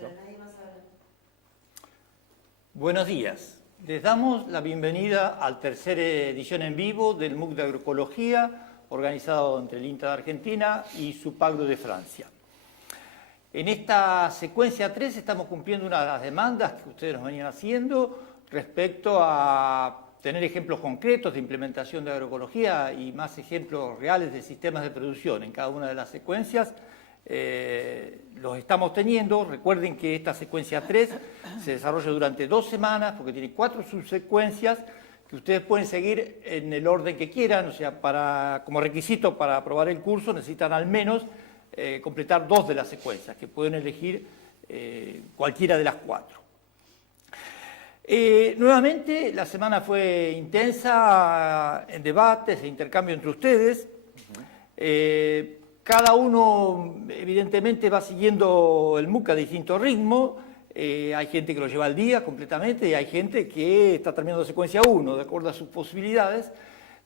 Hola, nadie más habla. Buenos días. Les damos la bienvenida a la tercera edición en vivo del MOOC de Agroecología, organizado entre el INTA de Argentina y Supagro de Francia. En esta secuencia 3 estamos cumpliendo una de las demandas que ustedes nos venían haciendo respecto a tener ejemplos concretos de implementación de agroecología y más ejemplos reales de sistemas de producción en cada una de las secuencias. Los estamos teniendo. Recuerden que esta secuencia 3 se desarrolla durante 2 semanas porque tiene 4 subsecuencias que ustedes pueden seguir en el orden que quieran. O sea, como requisito para aprobar el curso necesitan al menos completar 2 de las secuencias, que pueden elegir cualquiera de las 4. Nuevamente, la semana fue intensa en debates e intercambio entre ustedes. Cada uno, evidentemente, va siguiendo el MOOC a distinto ritmo. Hay gente que lo lleva al día completamente y hay gente que está terminando secuencia 1, de acuerdo a sus posibilidades.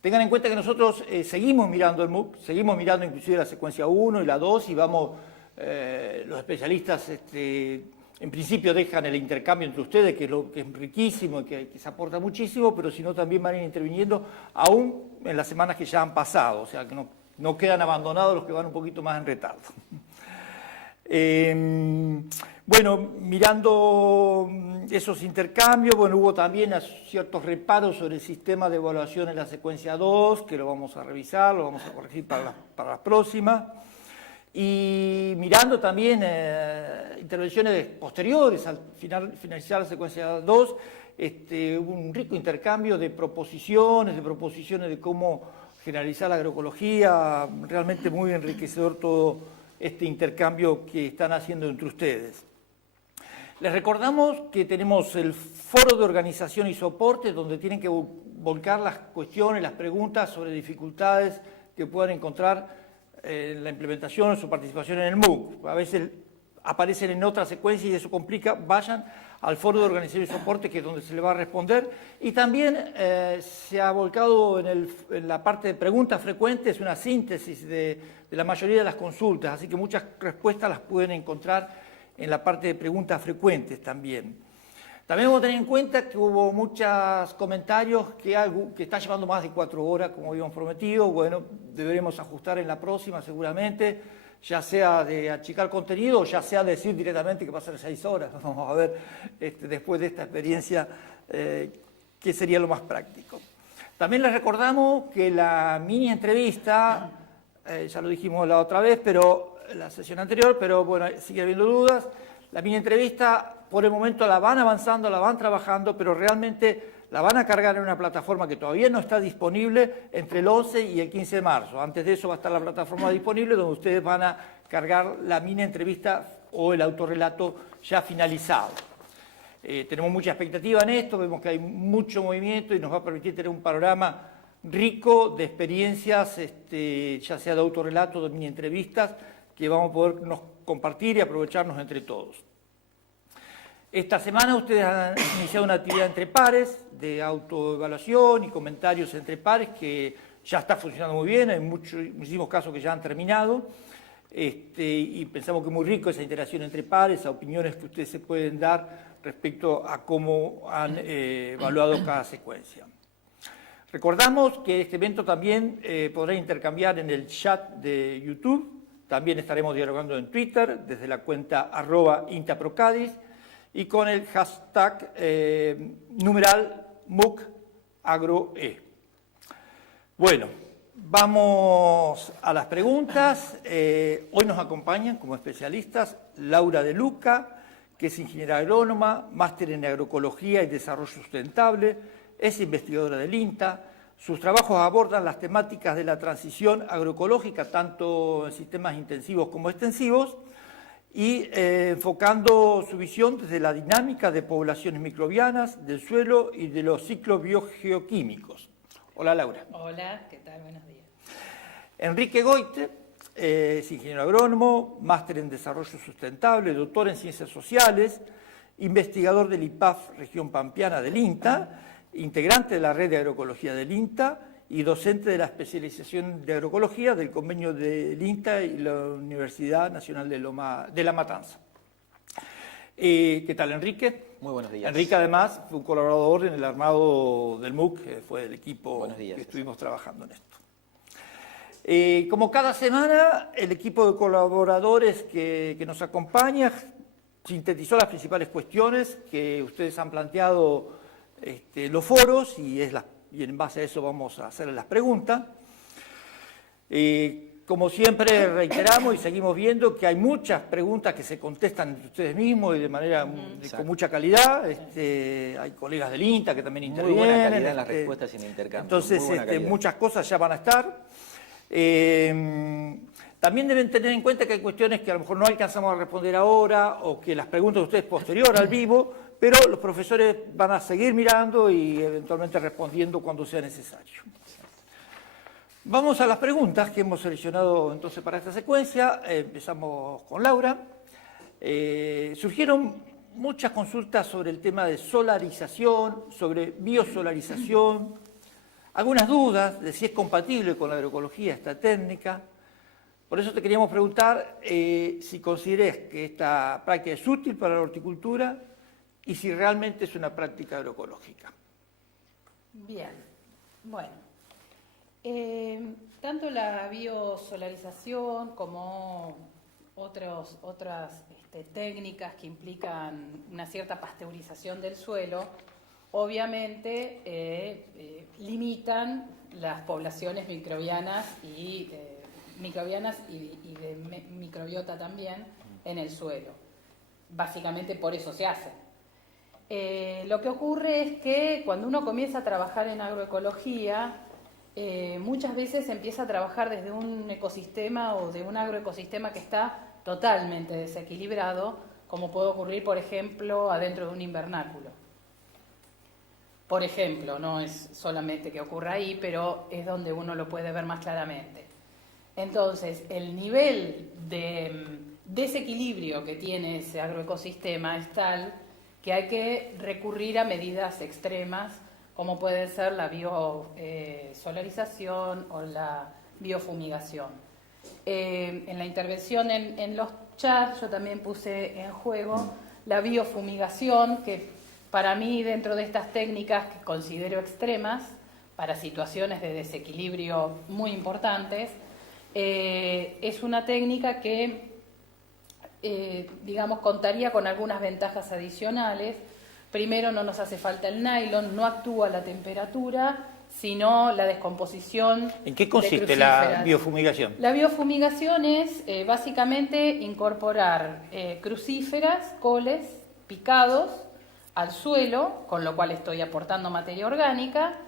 Tengan en cuenta que nosotros seguimos mirando el MOOC, seguimos mirando inclusive la secuencia 1 y la 2 y vamos, los especialistas en principio dejan el intercambio entre ustedes, que es riquísimo y que se aporta muchísimo, pero si no también van a ir interviniendo aún en las semanas que ya han pasado, o sea que no quedan abandonados los que van un poquito más en retardo. Bueno, mirando esos intercambios, bueno, hubo también ciertos reparos sobre el sistema de evaluación en la secuencia 2, que lo vamos a revisar, lo vamos a corregir para las próximas. Y mirando también intervenciones posteriores al finalizar la secuencia 2, hubo un rico intercambio de proposiciones de cómo generalizar la agroecología, realmente muy enriquecedor todo este intercambio que están haciendo entre ustedes. Les recordamos que tenemos el foro de organización y soporte, donde tienen que volcar las cuestiones, las preguntas sobre dificultades que puedan encontrar en la implementación o su participación en el MOOC. A veces aparecen en otra secuencia y eso complica. Vayan al foro de organización y soporte, que es donde se le va a responder. Y también se ha volcado en la parte de preguntas frecuentes una síntesis de la mayoría de las consultas, así que muchas respuestas las pueden encontrar en la parte de preguntas frecuentes también. También vamos a tener en cuenta que hubo muchos comentarios que está llevando más de 4 horas, como habíamos prometido. Bueno, deberemos ajustar en la próxima seguramente, ya sea de achicar contenido o ya sea decir directamente que pasan 6 horas. Vamos a ver después de esta experiencia qué sería lo más práctico. También les recordamos que la mini entrevista, ya lo dijimos la otra vez, pero la sesión anterior, pero bueno, sigue habiendo dudas. La mini entrevista, por el momento la van avanzando, la van trabajando, pero realmente la van a cargar en una plataforma que todavía no está disponible entre el 11 y el 15 de marzo. Antes de eso va a estar la plataforma disponible donde ustedes van a cargar la mini entrevista o el autorrelato ya finalizado. Tenemos mucha expectativa en esto, vemos que hay mucho movimiento y nos va a permitir tener un panorama rico de experiencias, ya sea de autorrelato o de mini entrevistas, que vamos a podernos compartir y aprovecharnos entre todos. Esta semana ustedes han iniciado una actividad entre pares de autoevaluación y comentarios entre pares que ya está funcionando muy bien, hay muchísimos casos que ya han terminado y pensamos que es muy rico esa interacción entre pares, a opiniones que ustedes se pueden dar respecto a cómo han evaluado cada secuencia. Recordamos que este evento también podrán intercambiar en el chat de YouTube. También estaremos dialogando en Twitter desde la cuenta @IntaProcadis y con el hashtag numeral MOOCAgroE. Bueno, vamos a las preguntas. Hoy nos acompañan como especialistas Laura De Luca, que es ingeniera agrónoma, máster en agroecología y desarrollo sustentable, es investigadora del INTA. Sus trabajos abordan las temáticas de la transición agroecológica, tanto en sistemas intensivos como extensivos, y enfocando su visión desde la dinámica de poblaciones microbianas, del suelo y de los ciclos biogeoquímicos. Hola, Laura. Hola, ¿qué tal? Buenos días. Enrique Goite es ingeniero agrónomo, máster en desarrollo sustentable, doctor en ciencias sociales, investigador del IPAF Región Pampeana del INTA, integrante de la red de agroecología del INTA y docente de la especialización de agroecología del convenio del INTA y la Universidad Nacional de La Matanza. ¿Qué tal, Enrique? Muy buenos días. Enrique, además, fue un colaborador en el armado del MOOC, que fue el equipo Buenos días. que estuvimos trabajando en esto. Como cada semana, el equipo de colaboradores que nos acompaña sintetizó las principales cuestiones que ustedes han planteado en los foros y en base a eso vamos a hacerles las preguntas. Como siempre reiteramos y seguimos viendo que hay muchas preguntas que se contestan entre ustedes mismos y de manera con mucha calidad. Hay colegas del INTA que también intervienen. Muy buena calidad en las respuestas y en el intercambio. Entonces, muchas cosas ya van a estar. También deben tener en cuenta que hay cuestiones que a lo mejor no alcanzamos a responder ahora o que las preguntas de ustedes posterior al vivo, pero los profesores van a seguir mirando y eventualmente respondiendo cuando sea necesario. Vamos a las preguntas que hemos seleccionado entonces para esta secuencia. Empezamos con Laura. Surgieron muchas consultas sobre el tema de solarización, sobre biosolarización, algunas dudas de si es compatible con la agroecología esta técnica. Por eso te queríamos preguntar si consideras que esta práctica es útil para la horticultura y si realmente es una práctica agroecológica. Bien, bueno. Tanto la biosolarización como otras técnicas que implican una cierta pasteurización del suelo, obviamente limitan las poblaciones microbianas y de microbiota también en el suelo. Básicamente por eso se hacen. Lo que ocurre es que cuando uno comienza a trabajar en agroecología, muchas veces empieza a trabajar desde un ecosistema o de un agroecosistema que está totalmente desequilibrado, como puede ocurrir, por ejemplo, adentro de un invernáculo. Por ejemplo, no es solamente que ocurra ahí, pero es donde uno lo puede ver más claramente. Entonces, el nivel de desequilibrio que tiene ese agroecosistema es tal que hay que recurrir a medidas extremas, como puede ser la biosolarización o la biofumigación. En la intervención en los chats yo también puse en juego la biofumigación, que para mí dentro de estas técnicas que considero extremas, para situaciones de desequilibrio muy importantes, es una técnica que, digamos, contaría con algunas ventajas adicionales. Primero, no nos hace falta el nylon, no actúa la temperatura, sino la descomposición. ¿En qué consiste la biofumigación? La biofumigación es básicamente incorporar crucíferas, coles, picados al suelo, con lo cual estoy aportando materia orgánica.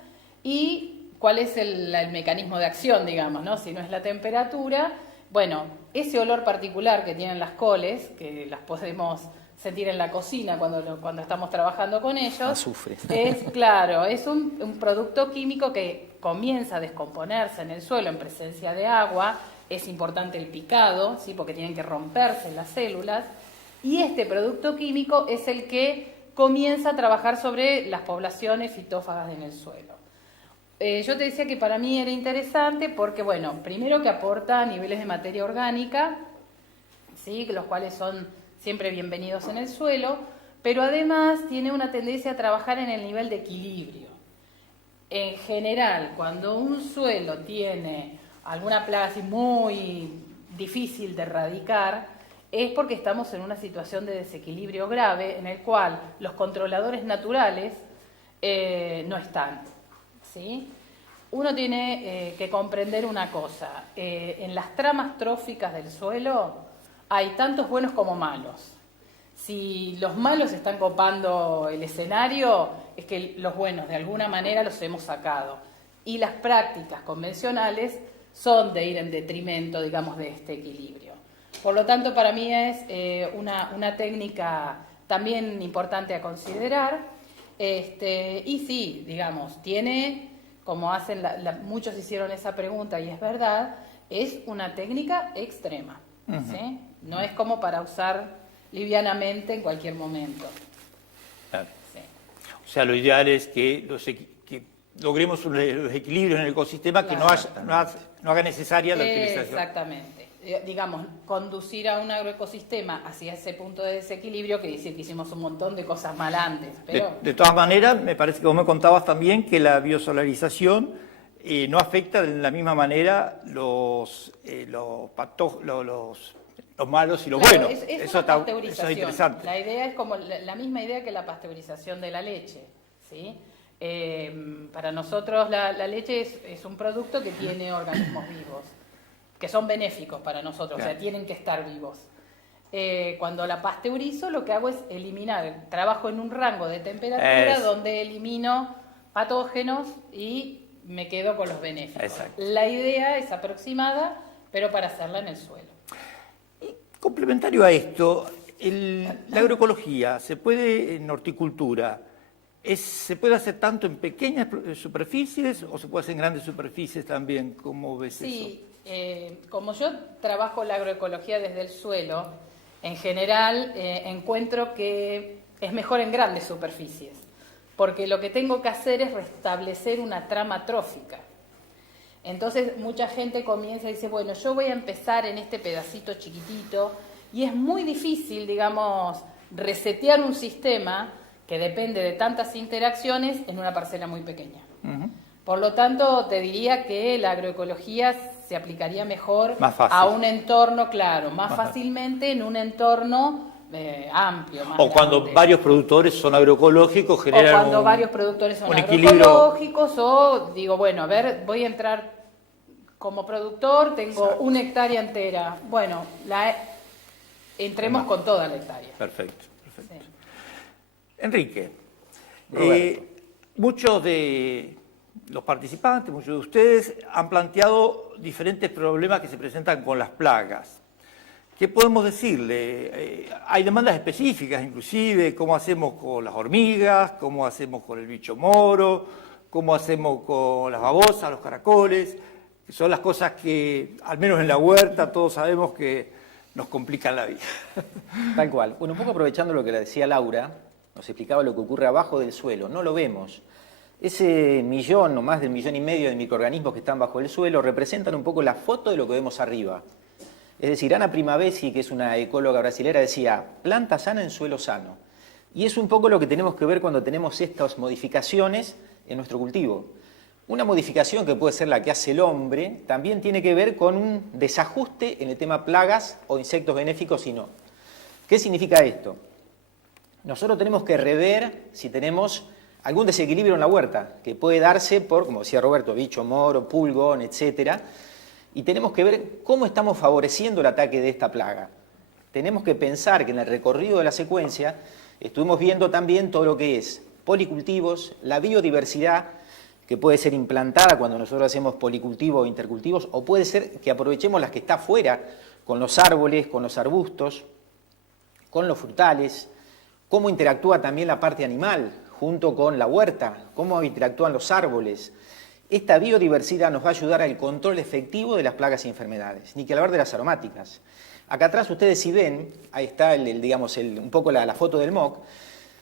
¿Y cuál es el mecanismo de acción, digamos, ¿no? Si no es la temperatura, bueno, ese olor particular que tienen las coles, que las podemos sentir en la cocina cuando estamos trabajando con ellos. Azufre. Claro, es un producto químico que comienza a descomponerse en el suelo en presencia de agua. Es importante el picado, ¿sí? Porque tienen que romperse las células. Y este producto químico es el que comienza a trabajar sobre las poblaciones fitófagas en el suelo. Yo te decía que para mí era interesante porque, bueno, primero que aporta niveles de materia orgánica, ¿sí? Los cuales son siempre bienvenidos en el suelo, pero además tiene una tendencia a trabajar en el nivel de equilibrio. En general, cuando un suelo tiene alguna plaga así muy difícil de erradicar, es porque estamos en una situación de desequilibrio grave en el cual los controladores naturales no están, ¿sí? Uno tiene que comprender una cosa, en las tramas tróficas del suelo hay tantos buenos como malos. Si los malos están copando el escenario, es que los buenos de alguna manera los hemos sacado. Y las prácticas convencionales son de ir en detrimento, digamos, de este equilibrio. Por lo tanto, para mí es una técnica también importante a considerar. Y sí, digamos, tiene, como hacen muchos hicieron esa pregunta y es verdad, es una técnica extrema. ¿Sí? No es como para usar livianamente en cualquier momento. Claro. Sí. O sea, lo ideal es que logremos los equilibrios en el ecosistema, claro, que no haga necesaria la utilización. Exactamente. digamos, conducir a un agroecosistema hacia ese punto de desequilibrio, que dice que hicimos un montón de cosas mal antes. Pero... De todas maneras, me parece que vos me contabas también que la biosolarización no afecta de la misma manera los malos y los claro, buenos. Eso es interesante. La idea es como la misma idea que la pasteurización de la leche, ¿sí? Para nosotros la leche es un producto que tiene organismos vivos, que son benéficos para nosotros, claro. O sea, tienen que estar vivos. Cuando la pasteurizo, lo que hago es eliminar, trabajo en un rango de temperatura donde elimino patógenos y me quedo con los benéficos. Exacto. La idea es aproximada, pero para hacerla en el suelo. Y complementario a esto, la agroecología se puede en horticultura. ¿Se puede hacer tanto en pequeñas superficies o se puede hacer en grandes superficies también? ¿Cómo ves eso? Sí, como yo trabajo la agroecología desde el suelo, en general encuentro que es mejor en grandes superficies, porque lo que tengo que hacer es restablecer una trama trófica. Entonces mucha gente comienza y dice, bueno, yo voy a empezar en este pedacito chiquitito, y es muy difícil, digamos, resetear un sistema que depende de tantas interacciones en una parcela muy pequeña. Uh-huh. Por lo tanto, te diría que la agroecología se aplicaría mejor a un entorno, claro, más fácilmente en un entorno amplio. Más o cuando grande. Varios productores son agroecológicos, generan o cuando varios productores son agroecológicos, o digo, bueno, a ver, voy a entrar como productor, tengo Exacto. 1 hectárea entera. Bueno, entremos con toda la hectárea. Perfecto. Sí. Enrique, muchos de los participantes, muchos de ustedes han planteado diferentes problemas que se presentan con las plagas. ¿Qué podemos decirle? Hay demandas específicas, inclusive, cómo hacemos con las hormigas, cómo hacemos con el bicho moro, cómo hacemos con las babosas, los caracoles, que son las cosas que, al menos en la huerta, todos sabemos que nos complican la vida. Tal cual. Bueno, un poco aprovechando lo que le decía Laura, nos explicaba lo que ocurre abajo del suelo, no lo vemos. Ese 1 millón o más de 1,5 millones de microorganismos que están bajo el suelo representan un poco la foto de lo que vemos arriba. Es decir, Ana Primavesi, que es una ecóloga brasilera, decía, planta sana en suelo sano. Y es un poco lo que tenemos que ver cuando tenemos estas modificaciones en nuestro cultivo. Una modificación que puede ser la que hace el hombre, también tiene que ver con un desajuste en el tema plagas o insectos benéficos y no. ¿Qué significa esto? Nosotros tenemos que rever si tenemos algún desequilibrio en la huerta, que puede darse por, como decía Roberto, bicho moro, pulgón, etcétera, y tenemos que ver cómo estamos favoreciendo el ataque de esta plaga. Tenemos que pensar que en el recorrido de la secuencia estuvimos viendo también todo lo que es policultivos, la biodiversidad, que puede ser implantada cuando nosotros hacemos policultivos o intercultivos, o puede ser que aprovechemos las que está afuera, con los árboles, con los arbustos, con los frutales, cómo interactúa también la parte animal junto con la huerta, cómo interactúan los árboles. Esta biodiversidad nos va a ayudar al control efectivo de las plagas y enfermedades, ni que hablar de las aromáticas. Acá atrás ustedes si ven, ahí está un poco la foto del MOC,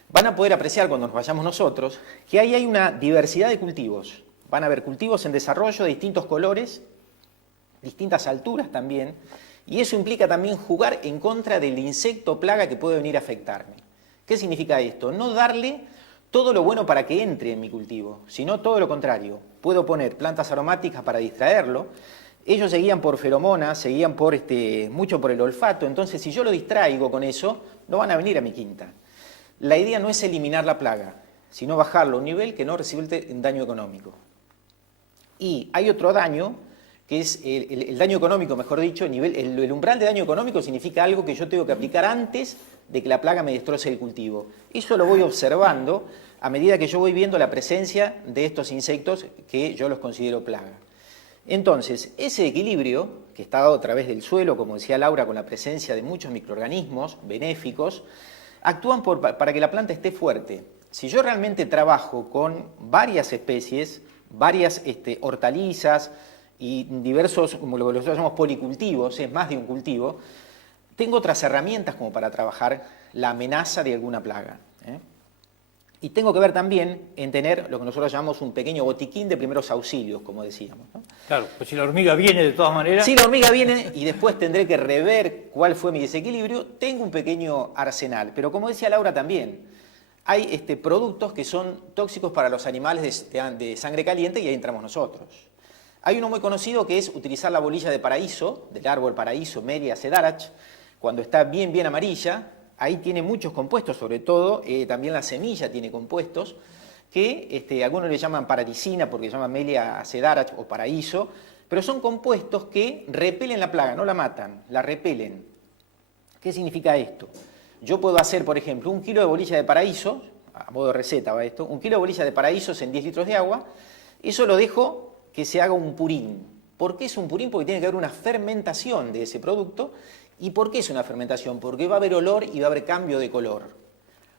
van a poder apreciar cuando nos vayamos nosotros que ahí hay una diversidad de cultivos. Van a haber cultivos en desarrollo de distintos colores, distintas alturas también, y eso implica también jugar en contra del insecto o plaga que puede venir a afectarme. ¿Qué significa esto? No darle todo lo bueno para que entre en mi cultivo, sino todo lo contrario. Puedo poner plantas aromáticas para distraerlo, ellos se guían por feromonas, se guían mucho por el olfato, entonces si yo lo distraigo con eso, no van a venir a mi quinta. La idea no es eliminar la plaga, sino bajarlo a un nivel que no resulte en daño económico. Y hay otro daño, que es el daño económico, mejor dicho, el umbral de daño económico significa algo que yo tengo que aplicar antes de que la plaga me destroce el cultivo. Eso lo voy observando a medida que yo voy viendo la presencia de estos insectos que yo los considero plaga. Entonces, ese equilibrio, que está dado a través del suelo, como decía Laura, con la presencia de muchos microorganismos benéficos, actúan para que la planta esté fuerte. Si yo realmente trabajo con varias especies, varias hortalizas y diversos, como lo que nosotros llamamos policultivos, es más de un cultivo, tengo otras herramientas como para trabajar la amenaza de alguna plaga. Y tengo que ver también en tener lo que nosotros llamamos un pequeño botiquín de primeros auxilios, como decíamos, ¿no? Claro, pues si la hormiga viene de todas maneras... Si la hormiga viene y después tendré que rever cuál fue mi desequilibrio, tengo un pequeño arsenal. Pero como decía Laura también, hay productos que son tóxicos para los animales de sangre caliente y ahí entramos nosotros. Hay uno muy conocido que es utilizar la bolilla de paraíso, del árbol paraíso, Melia cedarach, cuando está bien amarilla. Ahí tiene muchos compuestos, sobre todo, también la semilla tiene compuestos, que algunos le llaman paradisina porque se llama Melia cedarach o paraíso, pero son compuestos que repelen la plaga, no la matan, la repelen. ¿Qué significa esto? Yo puedo hacer, por ejemplo, 1 kilo de bolilla de paraíso, a modo de receta va esto, 1 kilo de bolilla de paraísos en 10 litros de agua, eso lo dejo que se haga un purín. ¿Por qué es un purín? Porque tiene que haber una fermentación de ese producto. ¿Y por qué es una fermentación? Porque va a haber olor y va a haber cambio de color.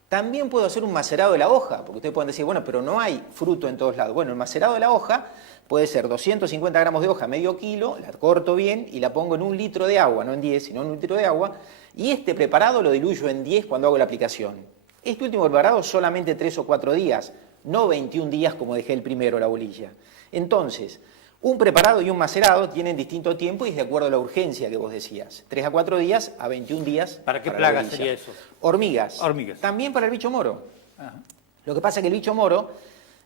También puedo hacer un macerado de la hoja, porque ustedes pueden decir, bueno, pero no hay fruto en todos lados. Bueno, el macerado de la hoja puede ser 250 gramos de hoja, medio kilo, la corto bien y la pongo en 1 litro de agua, no en 10, sino en 1 litro de agua, y este preparado lo diluyo en 10 cuando hago la aplicación. Este último preparado solamente 3 o 4 días, no 21 días como dejé el primero, la bolilla. Entonces, un preparado y un macerado tienen distinto tiempo y es de acuerdo a la urgencia que vos decías. 3 a 4 días a 21 días. ¿Para qué plaga sería eso? Hormigas. Hormigas. También para el bicho moro. Ajá. Lo que pasa es que el bicho moro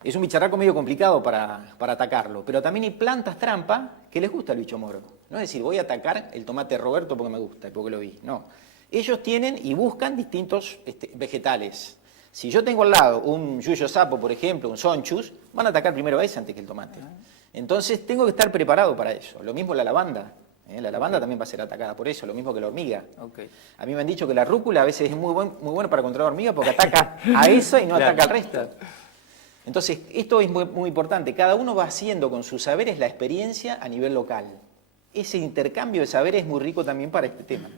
es un bicharraco medio complicado para atacarlo, pero también hay plantas trampa que les gusta el bicho moro. No es decir, voy a atacar el tomate Roberto porque me gusta y porque lo vi. No. Ellos tienen y buscan distintos vegetales. Si yo tengo al lado un yuyo sapo, por ejemplo, un sonchus, van a atacar primero a ese antes que el tomate. Entonces tengo que estar preparado para eso. Lo mismo la lavanda. La lavanda también va a ser atacada por eso, lo mismo que la hormiga. Okay. A mí me han dicho que la rúcula a veces es muy bueno para controlar hormigas porque ataca a eso y no Claro. ataca al resto. Entonces, esto es muy importante. Cada uno va haciendo con sus saberes la experiencia a nivel local. Ese intercambio de saberes es muy rico también para este tema.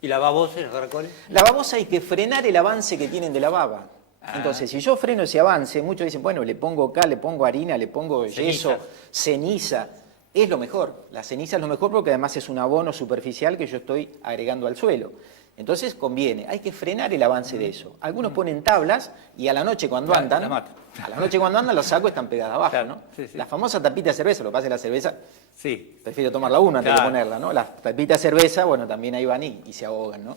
¿Y la babosa y los caracoles? La babosa hay que frenar el avance que tienen de la baba. Entonces, si yo freno ese avance, muchos dicen, bueno, le pongo cal, le pongo harina, le pongo yeso, ceniza. Es lo mejor. La ceniza es lo mejor porque además es un abono superficial que yo estoy agregando al suelo. Entonces conviene, hay que frenar el avance de eso. Algunos ponen tablas y a la noche cuando andan, los saco están pegadas abajo, Claro, ¿no? sí, sí. La famosa tapita de cerveza, lo que pasa es la cerveza, Sí. prefiero tomarla una antes de Claro. ponerla, ¿no? Las tapitas de cerveza, bueno, también ahí van y se ahogan, ¿no?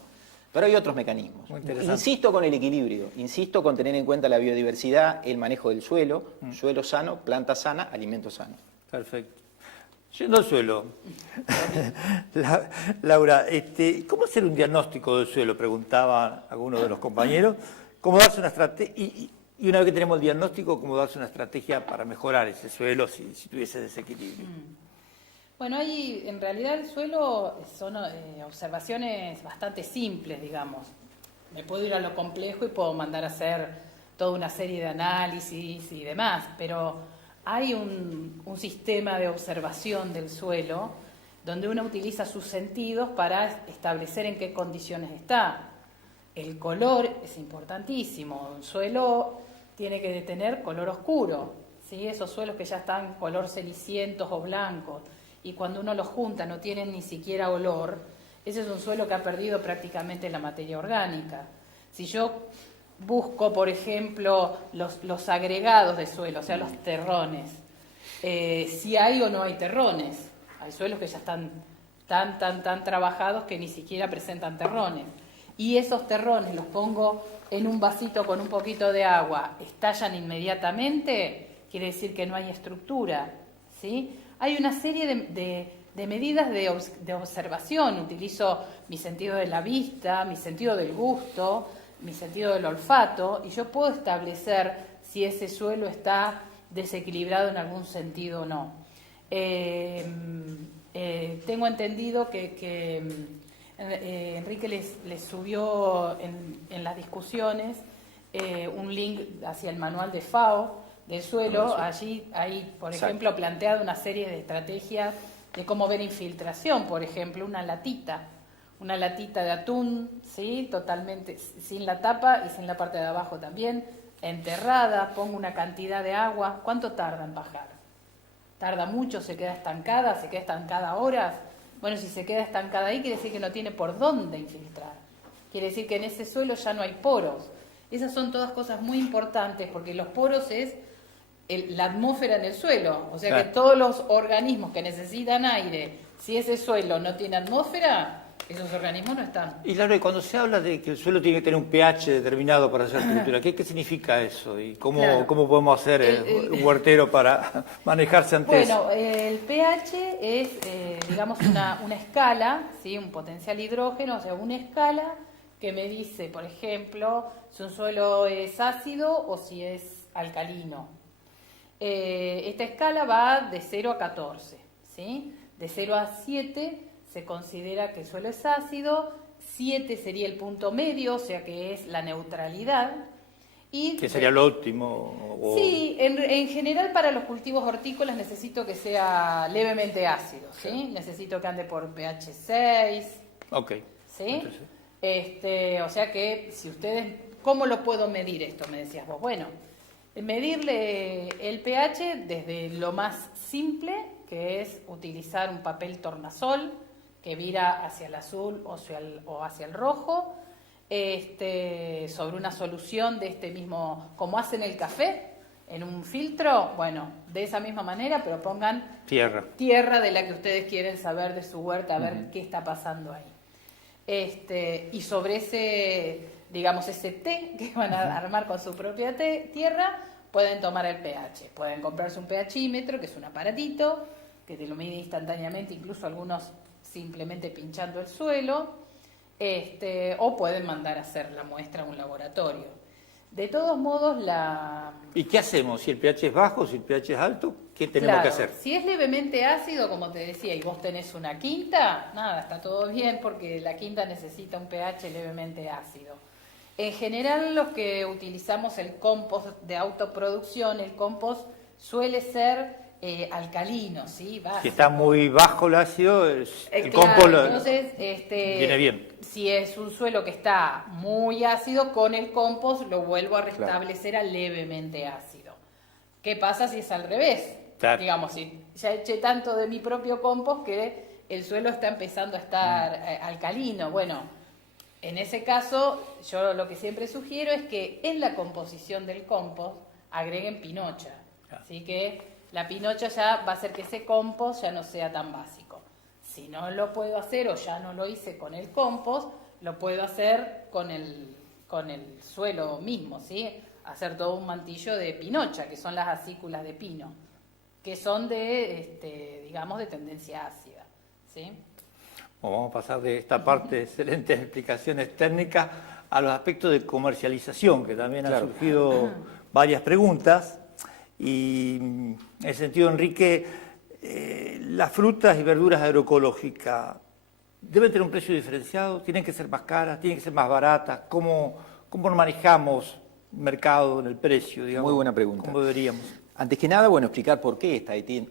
Pero hay otros mecanismos. Muy interesante. Insisto con el equilibrio, insisto con tener en cuenta la biodiversidad, el manejo del suelo, suelo sano, planta sana, alimento sano. Perfecto. Yendo al suelo. Laura, ¿cómo hacer un diagnóstico del suelo? Preguntaban algunos de los compañeros. ¿Cómo darse una estrategia? Y una vez que tenemos el diagnóstico, ¿cómo darse una estrategia para mejorar ese suelo si tuviese desequilibrio? Bueno, ahí en realidad el suelo son observaciones bastante simples, digamos. Me puedo ir a lo complejo y puedo mandar a hacer toda una serie de análisis y demás, pero hay un sistema de observación del suelo donde uno utiliza sus sentidos para establecer en qué condiciones está. El color es importantísimo. Un suelo tiene que tener color oscuro, ¿sí? Esos suelos que ya están color cenicientos o blancos, y cuando uno los junta no tienen ni siquiera olor, ese es un suelo que ha perdido prácticamente la materia orgánica. Si yo busco, por ejemplo, los agregados de suelo, o sea, los terrones, si hay o no hay terrones. Hay suelos que ya están tan trabajados que ni siquiera presentan terrones. Y esos terrones los pongo en un vasito con un poquito de agua, estallan inmediatamente, quiere decir que no hay estructura, ¿sí? Hay una serie de medidas de observación. Utilizo mi sentido de la vista, mi sentido del gusto, mi sentido del olfato, y yo puedo establecer si ese suelo está desequilibrado en algún sentido o no. Tengo entendido que Enrique les subió en las discusiones un link hacia el manual de FAO del suelo. Allí hay, por ejemplo, planteado una serie de estrategias de cómo ver infiltración. Por ejemplo, una latita de atún, ¿sí? Totalmente sin la tapa y sin la parte de abajo también, enterrada, pongo una cantidad de agua. ¿Cuánto tarda en bajar? ¿Tarda mucho? ¿Se queda estancada horas? Bueno, si se queda estancada ahí, quiere decir que no tiene por dónde infiltrar. Quiere decir que en ese suelo ya no hay poros. Esas son todas cosas muy importantes porque los poros es la atmósfera en el suelo. O sea que todos los organismos que necesitan aire, si ese suelo no tiene atmósfera, esos organismos no están. Y claro, y cuando se habla de que el suelo tiene que tener un pH determinado para hacer cultura, ¿qué significa eso? ¿Y cómo podemos hacer un huertero para manejarse ante eso? Bueno, el pH es, digamos, una escala, ¿sí? Un potencial hidrógeno, o sea, una escala que me dice, por ejemplo, si un suelo es ácido o si es alcalino. Esta escala va de 0 a 14, ¿sí? De 0 a 7 se considera que el suelo es ácido, 7 sería el punto medio, o sea que es la neutralidad. Y ¿qué sería lo óptimo? Sí, en general para los cultivos hortícolas necesito que sea levemente ácido, ¿sí? Necesito que ande por pH 6. Ok. ¿Sí? O sea que si ustedes, ¿cómo lo puedo medir esto? Me decías vos. Bueno, medirle el pH desde lo más simple, que es utilizar un papel tornasol que vira hacia el azul o hacia el rojo, sobre una solución de este mismo, como hacen el café, en un filtro, bueno, de esa misma manera, pero pongan tierra de la que ustedes quieren saber de su huerta, a ver qué está pasando ahí. Y sobre ese, digamos, ese té que van a armar con su propia tierra, pueden tomar el pH. Pueden comprarse un pHímetro, que es un aparatito, que te lo mide instantáneamente, incluso algunos simplemente pinchando el suelo, o pueden mandar a hacer la muestra a un laboratorio. De todos modos, ¿Y qué hacemos? Si el pH es bajo, si el pH es alto, ¿qué tenemos que hacer? Si es levemente ácido, como te decía, y vos tenés una quinta, nada, está todo bien porque la quinta necesita un pH levemente ácido. En general, los que utilizamos el compost de autoproducción, el compost suele ser alcalino, ¿sí? Básico. Si está muy bajo el ácido, el claro, compost entonces, viene bien. Si es un suelo que está muy ácido, con el compost lo vuelvo a restablecer a levemente ácido. ¿Qué pasa si es al revés? Claro. Digamos, si ya eché tanto de mi propio compost que el suelo está empezando a estar alcalino. Bueno, en ese caso, yo lo que siempre sugiero es que en la composición del compost agreguen pinocha. Así que la pinocha ya va a hacer que ese compost ya no sea tan básico. Si no lo puedo hacer o ya no lo hice con el compost, lo puedo hacer con el suelo mismo, ¿sí? Hacer todo un mantillo de pinocha, que son las acículas de pino, que son digamos, de tendencia ácida, ¿sí? Bueno, vamos a pasar de esta parte de excelentes explicaciones técnicas a los aspectos de comercialización, que también han surgido varias preguntas. Y en ese sentido, Enrique, las frutas y verduras agroecológicas deben tener un precio diferenciado, tienen que ser más caras, tienen que ser más baratas. ¿Cómo manejamos el mercado en el precio, digamos? Muy buena pregunta. ¿Cómo deberíamos? Antes que nada, bueno, explicar por qué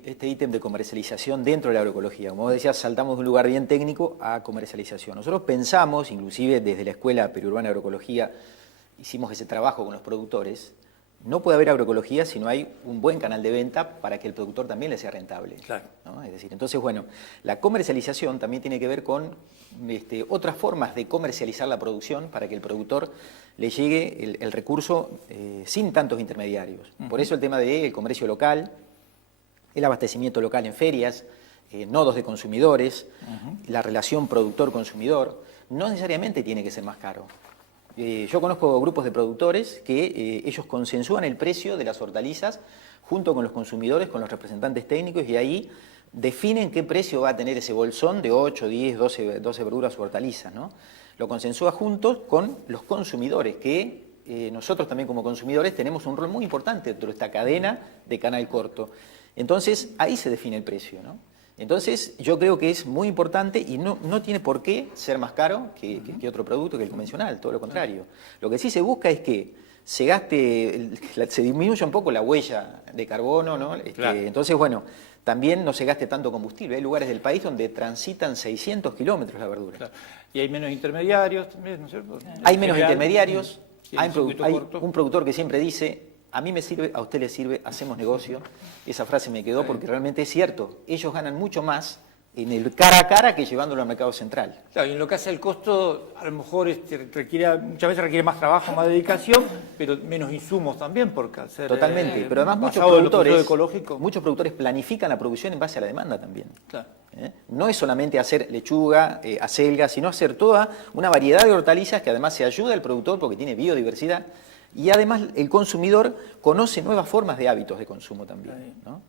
este ítem de comercialización dentro de la agroecología. Como vos decías, saltamos de un lugar bien técnico a comercialización. Nosotros pensamos, inclusive desde la Escuela Periurbana de Agroecología, hicimos ese trabajo con los productores. No puede haber agroecología si no hay un buen canal de venta para que el productor también le sea rentable. Claro. ¿No? Es decir, entonces, bueno, la comercialización también tiene que ver con otras formas de comercializar la producción para que el productor le llegue el recurso sin tantos intermediarios. Por eso el tema del comercio local, el abastecimiento local en ferias, nodos de consumidores, la relación productor-consumidor, no necesariamente tiene que ser más caro. Yo conozco grupos de productores que ellos consensúan el precio de las hortalizas junto con los consumidores, con los representantes técnicos, y ahí definen qué precio va a tener ese bolsón de 8, 10, 12 verduras o hortalizas, ¿no? Lo consensúa juntos con los consumidores, que nosotros también como consumidores tenemos un rol muy importante dentro de esta cadena de canal corto. Entonces, ahí se define el precio, ¿no? Entonces, yo creo que es muy importante y no tiene por qué ser más caro que otro producto, que el convencional, todo lo contrario. Lo que sí se busca es que se gaste, se disminuya un poco la huella de carbono, ¿no? Claro. Entonces, bueno, también no se gaste tanto combustible. Hay lugares del país donde transitan 600 kilómetros la verdura. Claro. Y hay menos intermediarios también, ¿no es cierto? Hay menos intermediarios. Hay un productor que siempre dice: a mí me sirve, a usted le sirve, hacemos negocio. Esa frase me quedó porque realmente es cierto. Ellos ganan mucho más en el cara a cara que llevándolo al mercado central. Claro, y en lo que hace el costo, a lo mejor muchas veces requiere más trabajo, más dedicación, pero menos insumos también, porque al ser Totalmente, pero además muchos productores planifican la producción en base a la demanda también. Claro. No es solamente hacer lechuga, acelga, sino hacer toda una variedad de hortalizas que además se ayuda al productor porque tiene biodiversidad y además el consumidor conoce nuevas formas de hábitos de consumo también, ¿no?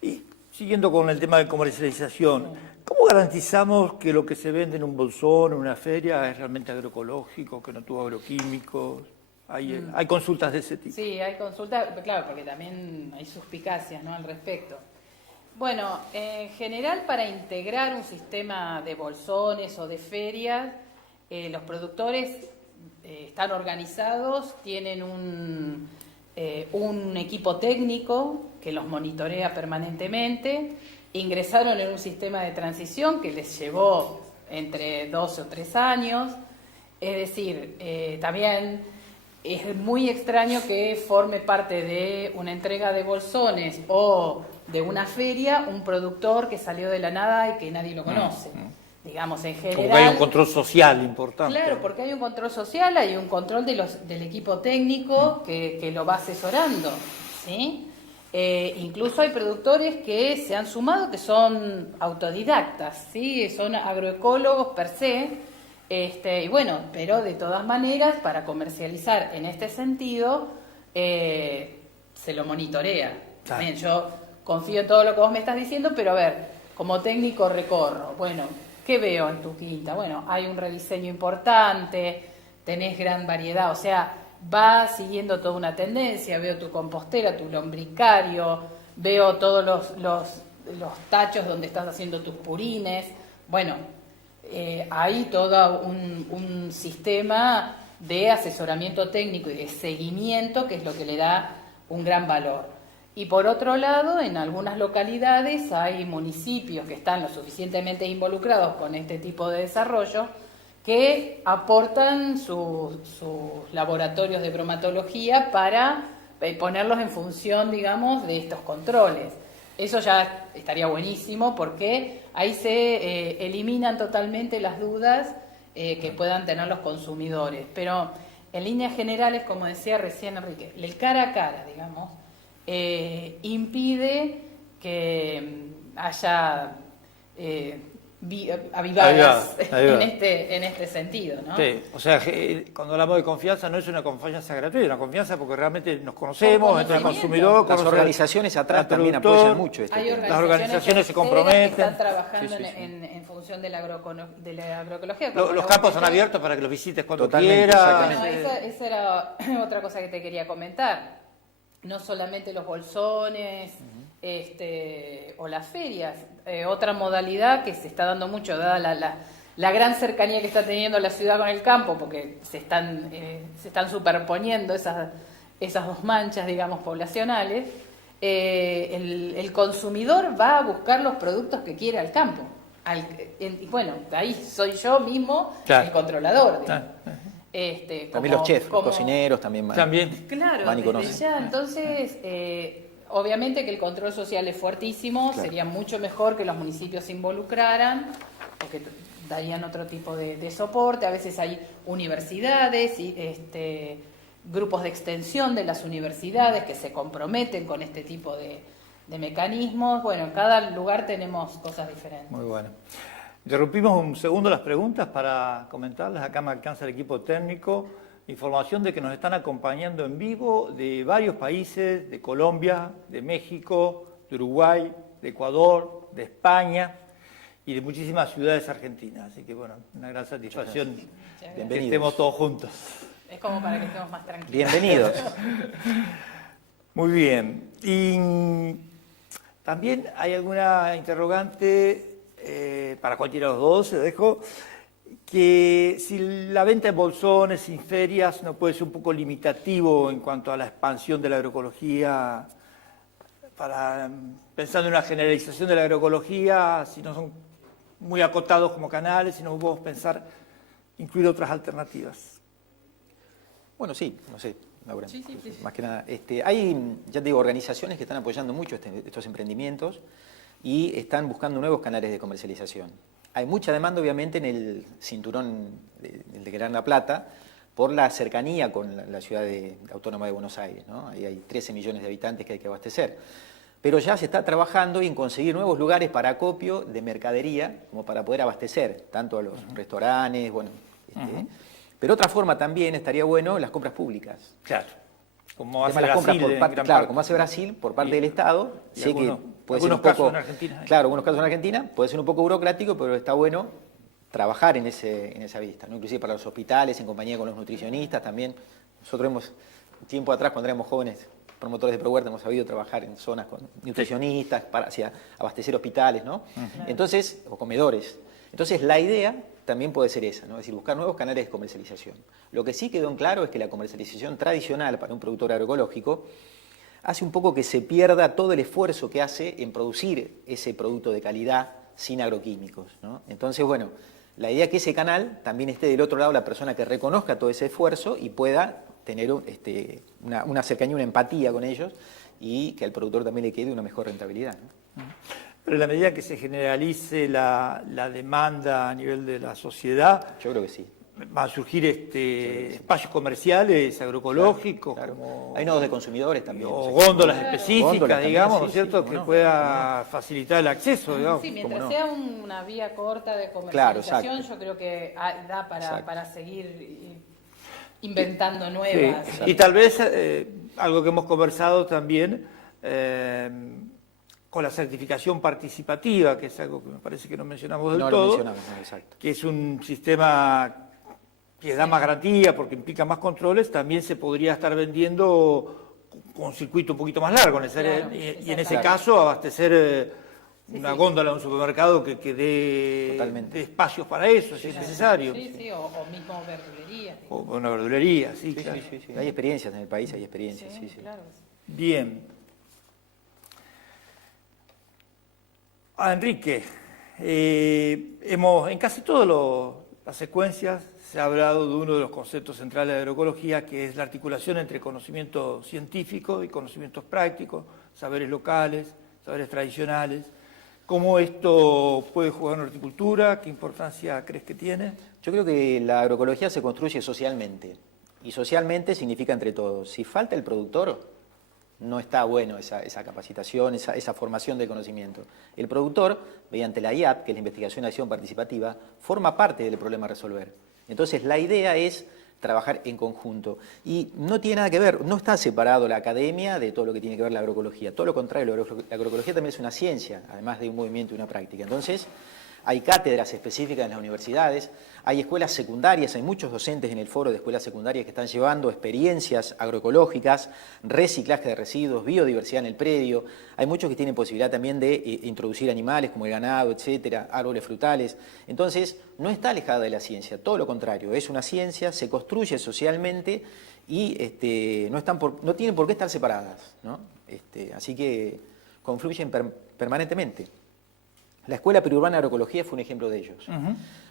Y siguiendo con el tema de comercialización, ¿cómo garantizamos que lo que se vende en un bolsón, en una feria, es realmente agroecológico, que no tuvo agroquímicos? Hay consultas de ese tipo. Sí, hay consultas, claro, porque también hay suspicacias, ¿no?, al respecto. Bueno, en general, para integrar un sistema de bolsones o de ferias, los productores están organizados, tienen un equipo técnico que los monitorea permanentemente, ingresaron en un sistema de transición que les llevó entre 12 o 3 años, es decir, también es muy extraño que forme parte de una entrega de bolsones o de una feria un productor que salió de la nada y que nadie lo conoce. Digamos, en general... Como que hay un control social importante. Claro, porque hay un control social, hay un control del equipo técnico que lo va asesorando, ¿sí? Incluso hay productores que se han sumado que son autodidactas, ¿sí? Son agroecólogos per se, y bueno, pero de todas maneras, para comercializar en este sentido, se lo monitorea. También yo confío en todo lo que vos me estás diciendo, pero a ver, como técnico recorro, bueno, ¿qué veo en tu quinta? Bueno, hay un rediseño importante, tenés gran variedad, o sea, va siguiendo toda una tendencia, veo tu compostera, tu lombricario, veo todos los tachos donde estás haciendo tus purines, bueno, hay todo un sistema de asesoramiento técnico y de seguimiento que es lo que le da un gran valor. Y por otro lado, en algunas localidades hay municipios que están lo suficientemente involucrados con este tipo de desarrollo que aportan sus laboratorios de bromatología para ponerlos en función, digamos, de estos controles. Eso ya estaría buenísimo porque ahí se eliminan totalmente las dudas que puedan tener los consumidores. Pero en líneas generales, como decía recién Enrique, el cara a cara, digamos, impide que haya avivadas en este sentido, ¿no? Sí, o sea, cuando hablamos de confianza no es una confianza gratuita, una confianza porque realmente nos conocemos entre el consumidor, las organizaciones atrás también apoyan mucho las organizaciones se comprometen, que están trabajando en función de la agroecología. Los campos son abiertos para que los visites cuando Totalmente, quieras. Bueno, esa era otra cosa que te quería comentar. No solamente los bolsones o las ferias, otra modalidad que se está dando mucho, dada la gran cercanía que está teniendo la ciudad con el campo, porque se están superponiendo esas dos manchas, digamos, poblacionales, el consumidor va a buscar los productos que quiere al campo. Bueno, ahí soy yo mismo el controlador, digamos. También los chefs, los cocineros también van y conocen. Ya, entonces, obviamente que el control social es fuertísimo, sería mucho mejor que los municipios se involucraran, porque darían otro tipo de soporte. A veces hay universidades y grupos de extensión de las universidades que se comprometen con este tipo de mecanismos. Bueno, en cada lugar tenemos cosas diferentes. Muy bueno. Interrumpimos un segundo las preguntas para comentarles. Acá me alcanza el equipo técnico. Información de que nos están acompañando en vivo de varios países, de Colombia, de México, de Uruguay, de Ecuador, de España y de muchísimas ciudades argentinas. Así que bueno, una gran satisfacción que estemos todos juntos. Es como para que estemos más tranquilos. Bienvenidos. Muy bien. Y también hay alguna interrogante... para cualquiera de los dos, se dejo, que si la venta en bolsones, sin ferias, no puede ser un poco limitativo en cuanto a la expansión de la agroecología, pensando en una generalización de la agroecología, si no son muy acotados como canales, si no podemos pensar incluir otras alternativas. Bueno, sí, no sé, Laura, sí. más que nada. Hay, ya te digo, organizaciones que están apoyando mucho estos emprendimientos. y están buscando nuevos canales de comercialización. Hay mucha demanda, obviamente, en el cinturón de Gran La Plata, por la cercanía con la ciudad autónoma de Buenos Aires, ¿no? Ahí hay 13 millones de habitantes que hay que abastecer. Pero ya se está trabajando en conseguir nuevos lugares para acopio de mercadería, como para poder abastecer, tanto a los restaurantes, bueno. Pero otra forma también estaría bueno las compras públicas. Claro. Como hace Las compras Brasil, por parte, claro, como hace Brasil por parte del Estado. Sé que puede ser un poco, casos en Argentina. claro, algunos casos en Argentina, puede ser un poco burocrático, pero está bueno trabajar en esa vista, ¿no? Inclusive para los hospitales, en compañía con los nutricionistas también. Nosotros hemos, tiempo atrás, cuando éramos jóvenes promotores de ProHuerta, hemos sabido trabajar en zonas con nutricionistas, para abastecer hospitales, ¿no? Entonces, o comedores. Entonces, la idea también puede ser esa, ¿no? Es decir, buscar nuevos canales de comercialización. Lo que sí quedó en claro es que la comercialización tradicional para un productor agroecológico hace un poco que se pierda todo el esfuerzo que hace en producir ese producto de calidad sin agroquímicos, ¿no? Entonces, bueno, la idea es que ese canal también esté del otro lado la persona que reconozca todo ese esfuerzo y pueda tener una cercanía, una empatía con ellos y que al productor también le quede una mejor rentabilidad, ¿no? Pero en la medida que se generalice la demanda a nivel de la sociedad, yo creo que sí. Van a surgir espacios comerciales agroecológicos, Claro. como, Hay nodos de consumidores también. o góndolas específicas, Góndolas también, digamos, sí, ¿no es cierto? sí, Que no, pueda facilitar el acceso, digamos. Sí, mientras no. sea una vía corta de Claro, comercialización, exacto. yo creo que da Exacto. para seguir inventando nuevas. Sí. Y tal vez algo que hemos conversado también con la certificación participativa, que es algo que me parece que no mencionamos del No todo, lo mencionamos, no, exacto. que es un sistema que da más garantía porque implica más controles, también se podría estar vendiendo con un circuito un poquito más largo, Claro, y en ese exactamente. caso abastecer Sí, una sí. góndola de un supermercado que dé Totalmente. espacios para eso, si es necesario. Sí, sí, o mismo verdulería. O una verdulería, sí, Sí, claro. sí, sí. Hay experiencias en el país, hay experiencias, sí, sí. Claro. Bien. Enrique, en casi todas las secuencias se ha hablado de uno de los conceptos centrales de agroecología, que es la articulación entre conocimiento científico y conocimientos prácticos, saberes locales, saberes tradicionales. ¿Cómo esto puede jugar en la horticultura? ¿Qué importancia crees que tiene? Yo creo que la agroecología se construye socialmente, y socialmente significa entre todos. Si falta el productor, no está bueno esa capacitación, esa formación de conocimiento. El productor, mediante la IAP, que es la Investigación y Acción Participativa, forma parte del problema a resolver. Entonces, la idea es trabajar en conjunto. Y no tiene nada que ver, no está separado la academia de todo lo que tiene que ver la agroecología. Todo lo contrario, la agroecología también es una ciencia, además de un movimiento y una práctica. Entonces, hay cátedras específicas en las universidades, hay escuelas secundarias, hay muchos docentes en el foro de escuelas secundarias que están llevando experiencias agroecológicas, reciclaje de residuos, biodiversidad en el predio, hay muchos que tienen posibilidad también de introducir animales como el ganado, etcétera, árboles frutales. Entonces, no está alejada de la ciencia, todo lo contrario, es una ciencia, se construye socialmente y no tienen por qué estar separadas, ¿no? Así que confluyen permanentemente. La Escuela Periurbana de Agroecología fue un ejemplo de ellos.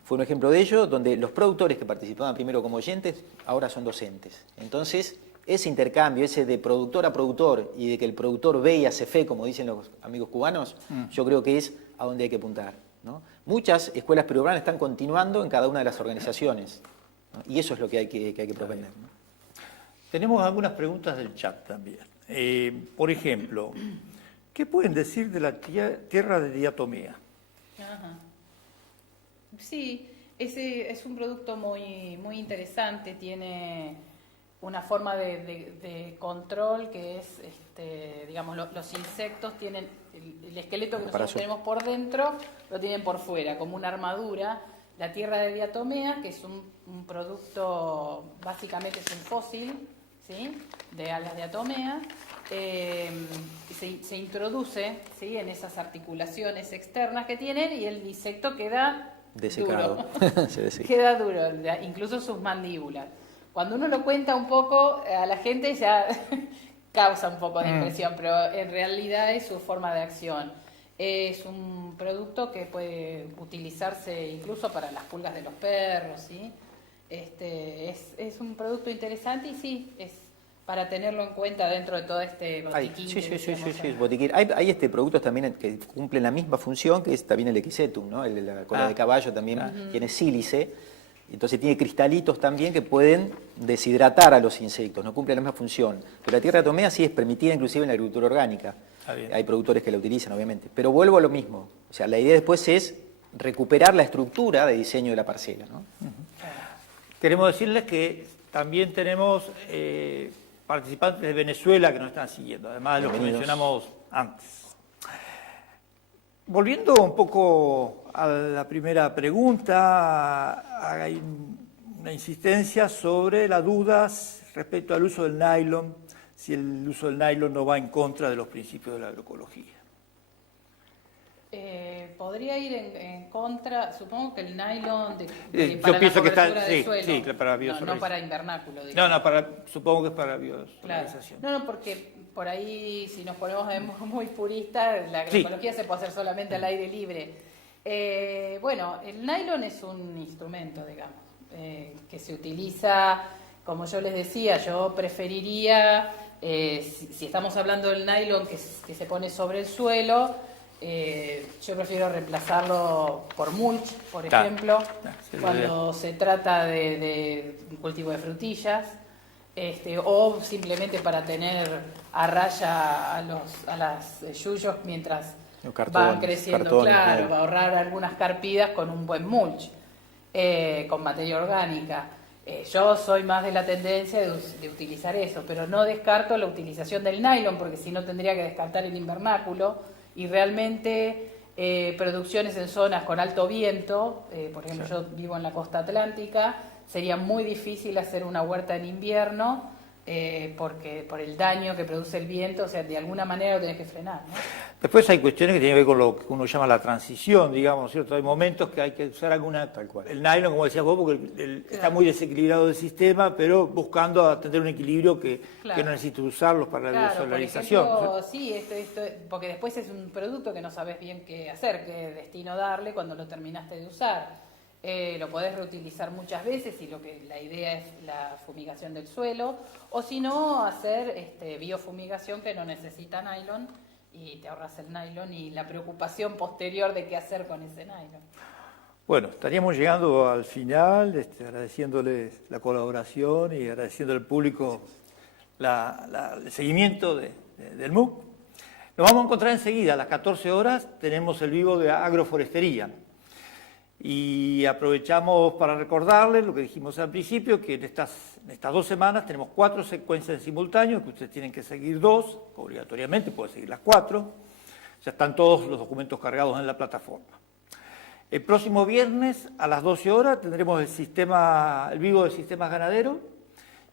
Fue un ejemplo de ellos donde los productores que participaban primero como oyentes ahora son docentes. Entonces, ese intercambio, ese de productor a productor y de que el productor ve y hace fe, como dicen los amigos cubanos, yo creo que es a donde hay que apuntar, ¿no? Muchas escuelas periurbanas están continuando en cada una de las organizaciones, ¿no? Y eso es lo que hay que proponer, ¿no? Tenemos algunas preguntas del chat también. Por ejemplo, ¿qué pueden decir de la tierra de diatomea? Ajá. Sí, ese es un producto muy, muy interesante, tiene una forma de control que es, digamos, los insectos tienen el esqueleto que nosotros tenemos por dentro, lo tienen por fuera, como una armadura. La tierra de diatomea, que es un producto, básicamente es un fósil, ¿sí?, de algas diatomea, se introduce, ¿sí?, en esas articulaciones externas que tienen y el insecto queda desecado. duro. Se deseca. Queda duro, incluso sus mandíbulas. Cuando uno lo cuenta un poco a la gente ya causa un poco de impresión, pero en realidad es su forma de acción. Es un producto que puede utilizarse incluso para las pulgas de los perros, ¿sí? Es un producto interesante y sí, para tenerlo en cuenta dentro de todo este botiquín. Sí, botiquín. Hay productos también que cumplen la misma función, que es también el Equisetum, ¿no? La cola de caballo también tiene sílice, entonces tiene cristalitos también que pueden deshidratar a los insectos, no cumple la misma función. Pero la tierra de Tomea sí es permitida inclusive en la agricultura orgánica. Hay productores que la utilizan, obviamente. Pero vuelvo a lo mismo. O sea, la idea después es recuperar la estructura de diseño de la parcela, ¿no? Queremos decirles que también tenemos participantes de Venezuela que nos están siguiendo, además de los que mencionamos antes. Volviendo un poco a la primera pregunta, hay una insistencia sobre las dudas respecto al uso del nylon, si el uso del nylon no va en contra de los principios de la agroecología. Podría ir en contra, supongo que el nylon yo pienso que está, del suelo, para biosolarización. No para invernáculo, digamos. Supongo que es para biosolarización. Claro. No, porque por ahí, si nos ponemos muy puristas, la agroecología se puede hacer solamente al aire libre. Bueno, el nylon es un instrumento, digamos, que se utiliza, como yo les decía, yo preferiría, si estamos hablando del nylon que se pone sobre el suelo, yo prefiero reemplazarlo por mulch, por ejemplo, cuando se trata de un cultivo de frutillas, o simplemente para tener a raya a las yuyos mientras van creciendo, va a ahorrar algunas carpidas con un buen mulch, con materia orgánica. Yo soy más de la tendencia de utilizar eso, pero no descarto la utilización del nylon, porque si no tendría que descartar el invernáculo. Y realmente producciones en zonas con alto viento, por ejemplo yo vivo en la costa atlántica, sería muy difícil hacer una huerta en invierno porque por el daño que produce el viento, o sea, de alguna manera lo tenés que frenar, ¿no? Después hay cuestiones que tienen que ver con lo que uno llama la transición, digamos, ¿cierto? Hay momentos que hay que usar el nylon, como decías vos, porque está muy desequilibrado el sistema, pero buscando tener un equilibrio que no necesita usarlos para la biosolarización. Por ejemplo, sí, porque después es un producto que no sabes bien qué hacer, qué destino darle cuando lo terminaste de usar. Lo podés reutilizar muchas veces y la idea es la fumigación del suelo, o si no, hacer biofumigación que no necesita nylon y te ahorras el nylon y la preocupación posterior de qué hacer con ese nylon. Bueno, estaríamos llegando al final, agradeciéndoles la colaboración y agradeciendo al público el seguimiento del MOOC. Nos vamos a encontrar enseguida, a las 14 horas tenemos el vivo de agroforestería. Y aprovechamos para recordarles lo que dijimos al principio, que en estas 2 semanas tenemos 4 secuencias en simultáneo, que ustedes tienen que seguir 2, obligatoriamente pueden seguir las 4. Ya están todos los documentos cargados en la plataforma. El próximo viernes a las 12 horas tendremos el vivo de sistemas ganaderos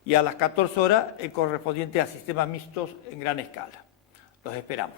y a las 14 horas el correspondiente a sistemas mixtos en gran escala. Los esperamos.